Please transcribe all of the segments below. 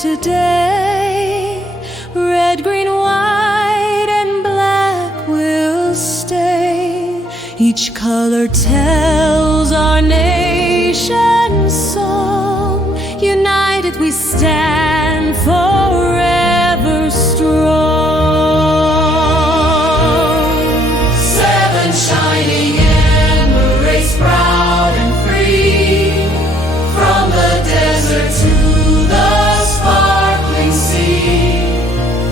today. Red, green, white, and black will stay. Each color tells our nation's song. United we stand, forever strong. Seven shining Emirates, proud and free, from the desert to the sparkling sea.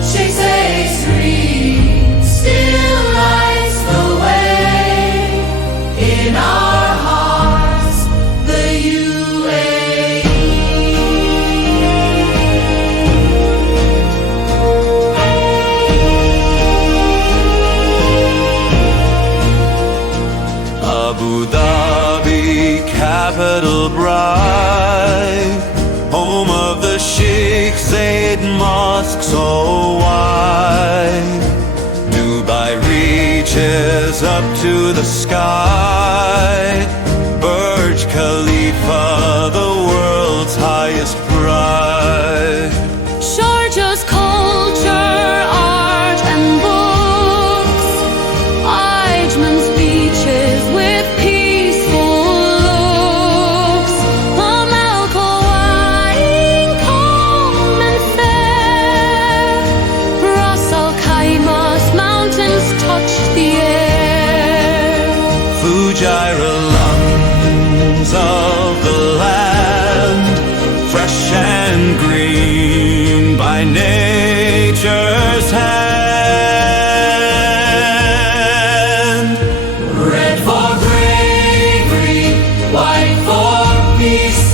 Sheikh Zayed's dream still lights the way. In our hearts, the U.A.E. Abu Dhabi, capital bright, home of the Sheikh Zayed mosque so wide. Dubai reaches up to the sky. Burj Khalifa, the world's highest pride. Sharjah's culture, art, and books. Ajman's beaches with peaceful looks. Umm Al Quwain, calm and fair. Ras Al Khaimah's mountains touched the air. Fujairah, lungs of the land, fresh and green by nature's hand. Red for bravery, white for peace,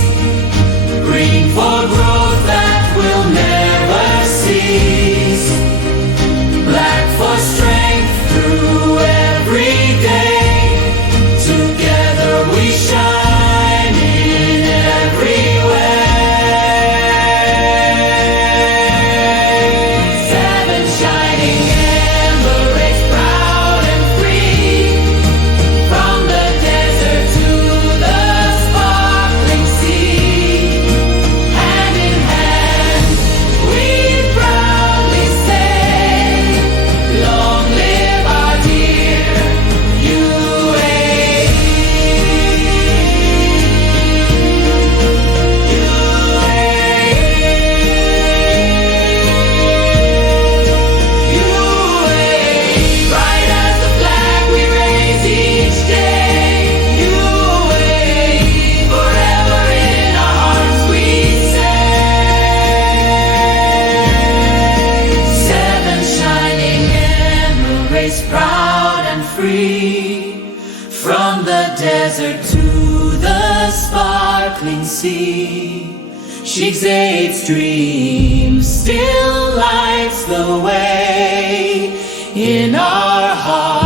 green for growth that will never cease, black for strength through every day. Together we shine in every way. Seven shining Emirates, proud and free, from the desert to the sparkling sea. Hand in hand, we proudly say, long live our dear U.A.E. Bright as the flag we raise each day. U.A.E. forever in our hearts we say. Seven shining Emirates, proud and free, from the desert to the sparkling sea. Sheikh Zayed's dream still lights the way. In our hearts,